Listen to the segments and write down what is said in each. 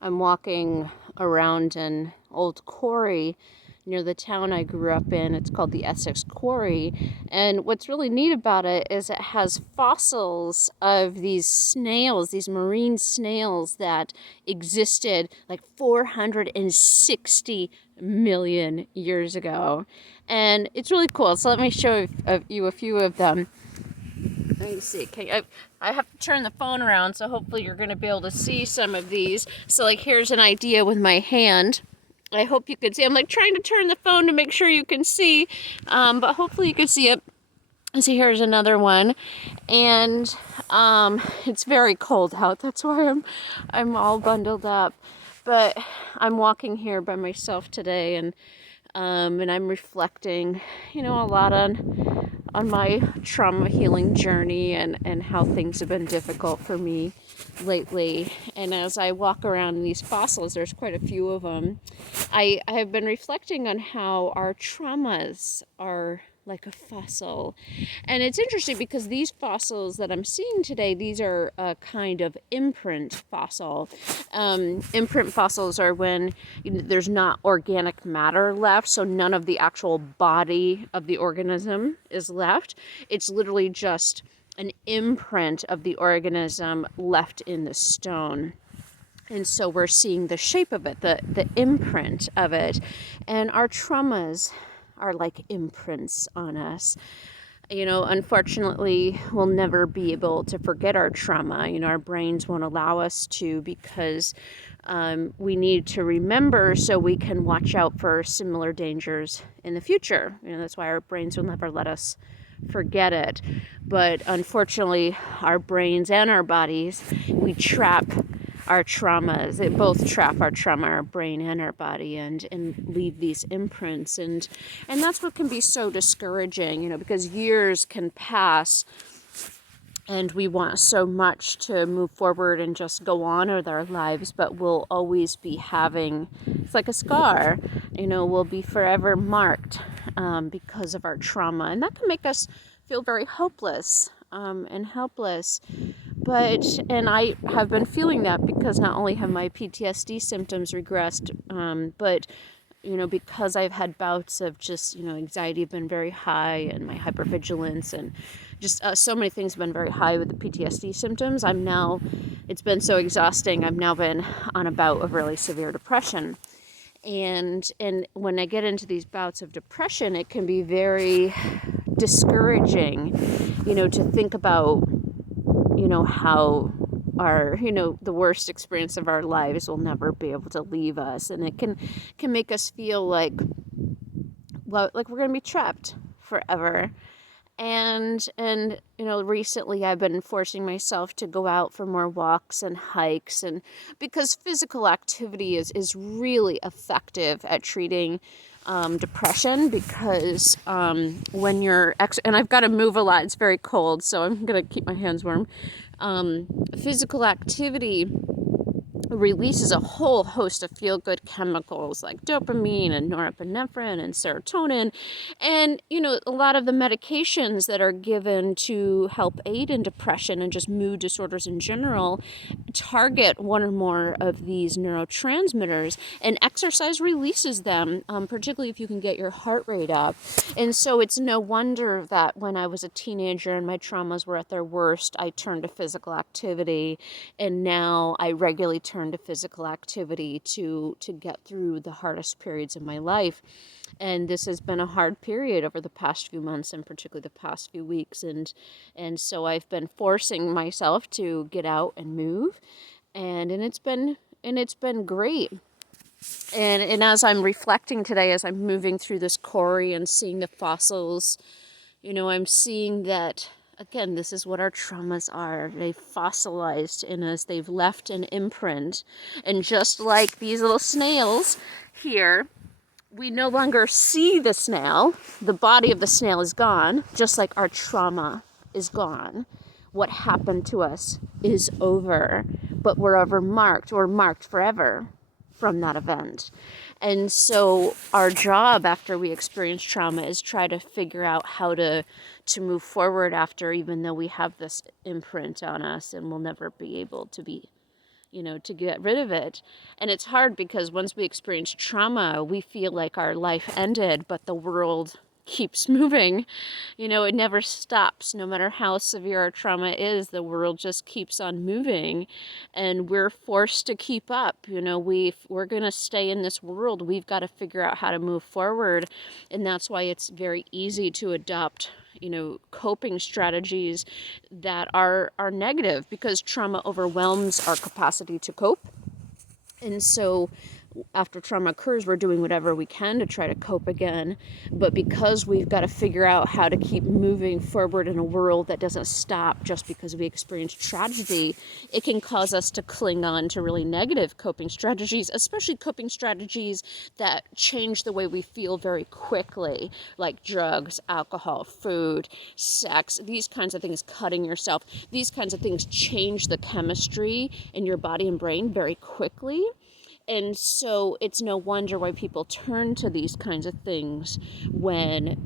I'm walking around an old quarry near the town I grew up in. It's called the Essex Quarry. And what's really neat about it is it has fossils of these snails, these marine snails that existed like 460 million years ago. And it's really cool. So let me show you a few of them. Let me see. I have to turn the phone around, so hopefully you're going to be able to see some of these. So, like, here's an idea with my hand. I hope you can see. I'm, like, trying to turn the phone to make sure you can see, but hopefully you can see it. So here's another one, and it's very cold out. That's why I'm all bundled up. But I'm walking here by myself today, and I'm reflecting, a lot on my trauma healing journey and how things have been difficult for me lately. And as I walk around these fossils, there's quite a few of them, I have been reflecting on how our traumas are like a fossil. And it's interesting because these fossils that I'm seeing today, these are a kind of imprint fossil. Imprint fossils are when there's not organic matter left, so none of the actual body of the organism is left. It's literally just an imprint of the organism left in the stone. And so we're seeing the shape of it, the imprint of it. And our traumas are like imprints on us. Unfortunately, we'll never be able to forget our trauma. Our brains won't allow us to, because we need to remember so we can watch out for similar dangers in the future. That's why our brains will never let us forget it. But unfortunately, our brains and our bodies, we trap our traumas. They both trap our trauma, our brain and our body, and leave these imprints. And that's what can be so discouraging, because years can pass and we want so much to move forward and just go on with our lives, but we'll always be having, it's like a scar, we'll be forever marked because of our trauma. And that can make us feel very hopeless and helpless. And I have been feeling that because not only have my PTSD symptoms regressed, but because I've had bouts of just, anxiety have been very high, and my hypervigilance, and just so many things have been very high with the PTSD symptoms. It's been so exhausting. I've now been on a bout of really severe depression. And when I get into these bouts of depression, it can be very discouraging, to think about, how our, the worst experience of our lives will never be able to leave us. And it can make us feel like we're going to be trapped forever. And recently I've been forcing myself to go out for more walks and hikes, and because physical activity is really effective at treating depression, because when you're and I've got to move a lot, it's very cold, so I'm going to keep my hands warm. Physical activity releases a whole host of feel-good chemicals like dopamine and norepinephrine and serotonin. And, a lot of the medications that are given to help aid in depression and just mood disorders in general target one or more of these neurotransmitters, and exercise releases them, particularly if you can get your heart rate up. And so it's no wonder that when I was a teenager and my traumas were at their worst, I turned to physical activity, and now I regularly turn to physical activity to get through the hardest periods of my life. And this has been a hard period over the past few months, and particularly the past few weeks. And so I've been forcing myself to get out and move, and it's been great. And as I'm reflecting today, as I'm moving through this quarry and seeing the fossils, I'm seeing that, again, this is what our traumas are. They've fossilized in us. They've left an imprint. And just like these little snails here, we no longer see the snail. The body of the snail is gone, just like our trauma is gone. What happened to us is over, but we're marked forever from that event. And so our job after we experience trauma is try to figure out how to move forward after, even though we have this imprint on us, and we'll never be able to be to get rid of it. And it's hard because once we experience trauma, we feel like our life ended, but the world keeps moving. It never stops. No matter how severe our trauma is, the world just keeps on moving, and we're forced to keep up. We're going to stay in this world. We've got to figure out how to move forward. And that's why it's very easy to adopt coping strategies that are negative, because trauma overwhelms our capacity to cope. And so after trauma occurs, we're doing whatever we can to try to cope again. But because we've got to figure out how to keep moving forward in a world that doesn't stop just because we experience tragedy, it can cause us to cling on to really negative coping strategies, especially coping strategies that change the way we feel very quickly, like drugs, alcohol, food, sex, these kinds of things, cutting yourself. These kinds of things change the chemistry in your body and brain very quickly. And so it's no wonder why people turn to these kinds of things when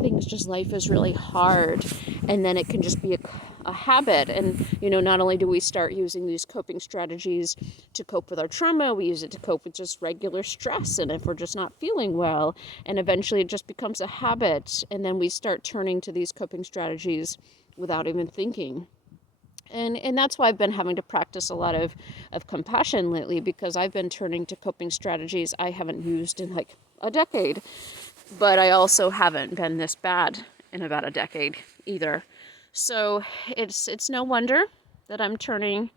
things just, life is really hard, and then it can just be a habit. And not only do we start using these coping strategies to cope with our trauma, we use it to cope with just regular stress, and if we're just not feeling well, and eventually it just becomes a habit, and then we start turning to these coping strategies without even thinking. And that's why I've been having to practice a lot of compassion lately, because I've been turning to coping strategies I haven't used in like a decade. But I also haven't been this bad in about a decade either. So it's no wonder that I'm turning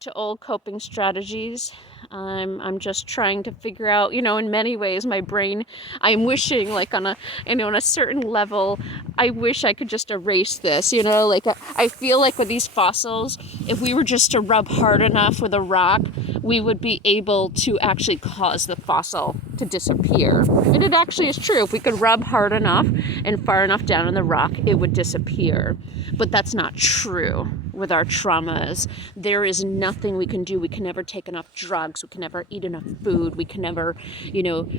to old coping strategies. I'm just trying to figure out, in many ways, my brain, I'm wishing, like on a certain level, I wish I could just erase this, like I feel like with these fossils, if we were just to rub hard enough with a rock, we would be able to actually cause the fossil to disappear. And it actually is true. If we could rub hard enough and far enough down in the rock, it would disappear. But that's not true with our traumas. There is nothing we can do. We can never take enough drugs. We can never eat enough food. We can never,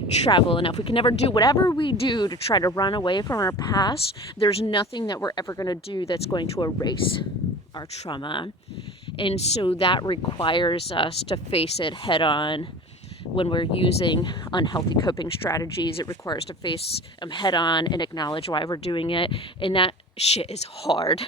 travel enough. We can never do whatever we do to try to run away from our past. There's nothing that we're ever going to do that's going to erase our trauma. And so that requires us to face it head on. When we're using unhealthy coping strategies, it requires to face them head on and acknowledge why we're doing it. And that shit is hard.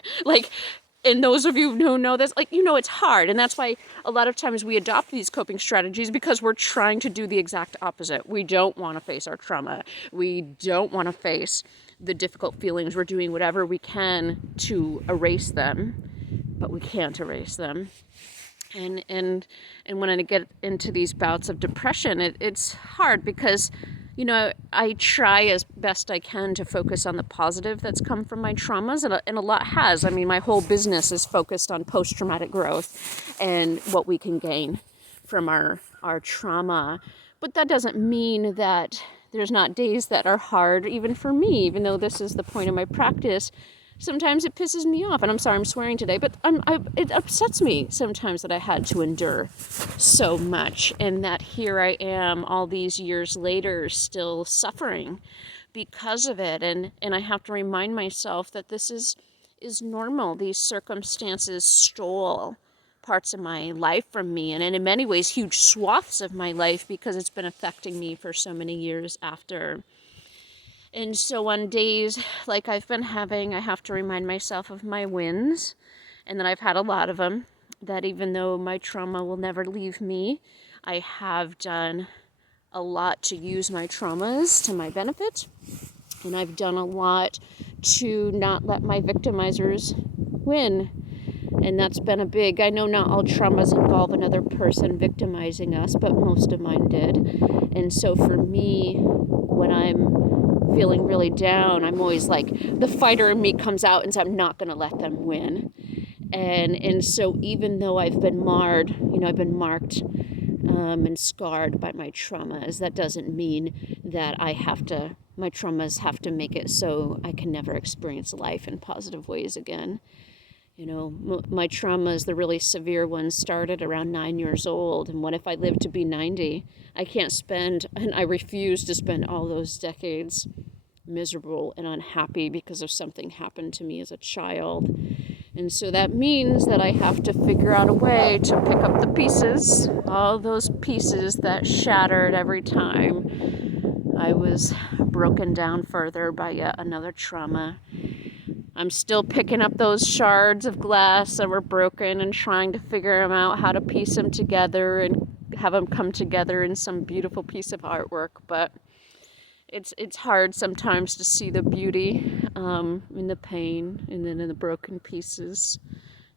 And those of you who know this, it's hard. And that's why a lot of times we adopt these coping strategies, because we're trying to do the exact opposite. We don't want to face our trauma. We don't want to face the difficult feelings. We're doing whatever we can to erase them, but we can't erase them. And when I get into these bouts of depression, it's hard because, I try as best I can to focus on the positive that's come from my traumas, and a lot has. I mean, my whole business is focused on post-traumatic growth and what we can gain from our trauma. But that doesn't mean that there's not days that are hard, even for me, even though this is the point of my practice. Sometimes it pisses me off, and I'm sorry I'm swearing today, but it upsets me sometimes that I had to endure so much, and that here I am all these years later still suffering because of it. And I have to remind myself that this is normal. These circumstances stole parts of my life from me, and in many ways huge swaths of my life, because it's been affecting me for so many years after. And so on days like I've been having, I have to remind myself of my wins, and that I've had a lot of them, that even though my trauma will never leave me, I have done a lot to use my traumas to my benefit, and I've done a lot to not let my victimizers win. And that's been I know not all traumas involve another person victimizing us, but most of mine did. And so for me, when I'm feeling really down, I'm always like, the fighter in me comes out and says, I'm not going to let them win. And so even though I've been marred, I've been marked and scarred by my traumas, that doesn't mean that my traumas have to make it so I can never experience life in positive ways again. My traumas, the really severe ones, started around 9 years old. And what if I live to be 90? I can't spend, and I refuse to spend all those decades miserable and unhappy because of something happened to me as a child. And so that means that I have to figure out a way to pick up the pieces, all those pieces that shattered every time I was broken down further by yet another trauma. I'm still picking up those shards of glass that were broken and trying to figure them out, how to piece them together and have them come together in some beautiful piece of artwork. But it's hard sometimes to see the beauty in the pain and then in the broken pieces.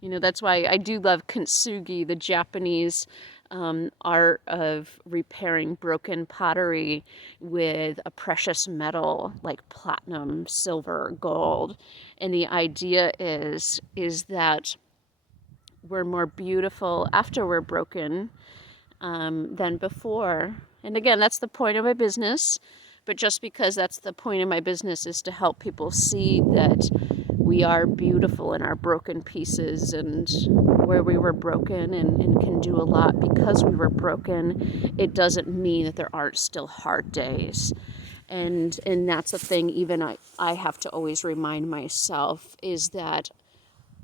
You know, that's why I do love kintsugi, the Japanese art of repairing broken pottery with a precious metal like platinum, silver, gold. And the idea is that we're more beautiful after we're broken than before. And again, that's the point of my business. But just because that's the point of my business is to help people see that we are beautiful in our broken pieces and where we were broken and can do a lot because we were broken. It doesn't mean that there aren't still hard days. And that's the thing even I have to always remind myself is that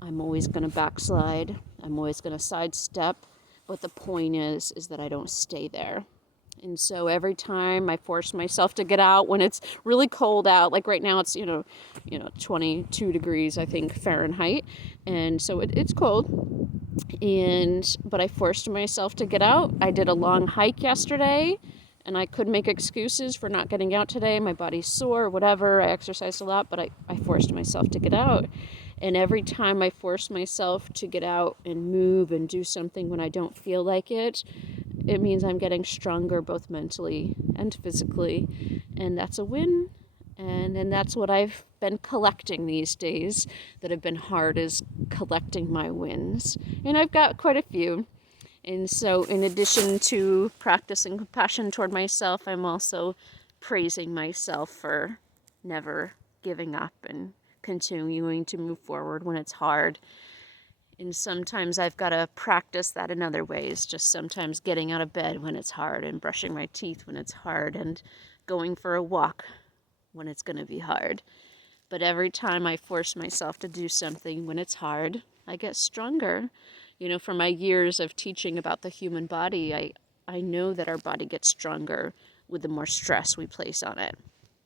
I'm always going to backslide. I'm always going to sidestep. But the point is that I don't stay there. And so every time I force myself to get out when it's really cold out, like right now it's, 22 degrees, I think, Fahrenheit. And so it's cold. But I forced myself to get out. I did a long hike yesterday and I could make excuses for not getting out today. My body's sore, whatever. I exercised a lot, but I forced myself to get out. And every time I force myself to get out and move and do something when I don't feel like it means I'm getting stronger both mentally and physically. And that's a win. And that's what I've been collecting these days that have been hard, is collecting my wins. And I've got quite a few. And so in addition to practicing compassion toward myself, I'm also praising myself for never giving up and continuing to move forward when it's hard. And sometimes I've got to practice that in other ways, just sometimes getting out of bed when it's hard and brushing my teeth when it's hard and going for a walk when it's going to be hard. But every time I force myself to do something when it's hard, I get stronger. You know, from my years of teaching about the human body, I know that our body gets stronger with the more stress we place on it.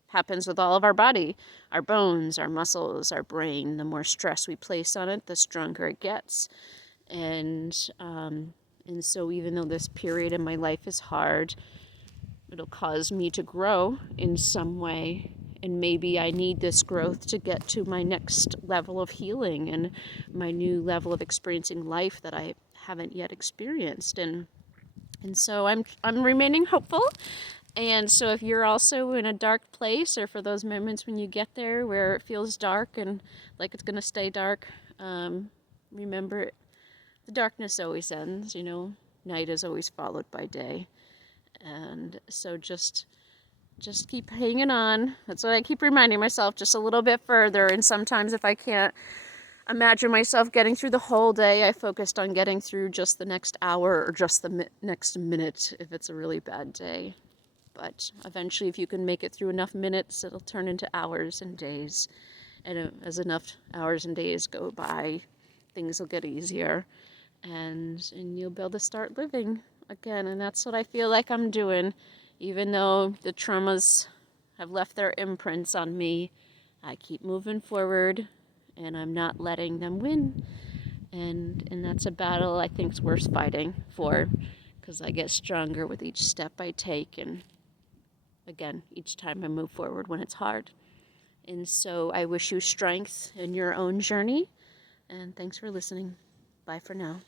Happens with all of our body, our bones, our muscles, our brain. The more stress we place on it, the stronger it gets. And so even though this period in my life is hard, it'll cause me to grow in some way. And maybe I need this growth to get to my next level of healing and my new level of experiencing life that I haven't yet experienced. And so I'm remaining hopeful. And so if you're also in a dark place, or for those moments when you get there where it feels dark and like it's going to stay dark, remember the darkness always ends, night is always followed by day. And so just keep hanging on. That's what I keep reminding myself, just a little bit further. And sometimes if I can't imagine myself getting through the whole day, I focused on getting through just the next hour or just the next minute if it's a really bad day. But eventually, if you can make it through enough minutes, it'll turn into hours and days. And as enough hours and days go by, things will get easier. And you'll be able to start living again. And that's what I feel like I'm doing. Even though the traumas have left their imprints on me, I keep moving forward. And I'm not letting them win. And that's a battle I think is worth fighting for. Because I get stronger with each step I take. And again, each time I move forward when it's hard. And so I wish you strength in your own journey. And thanks for listening. Bye for now.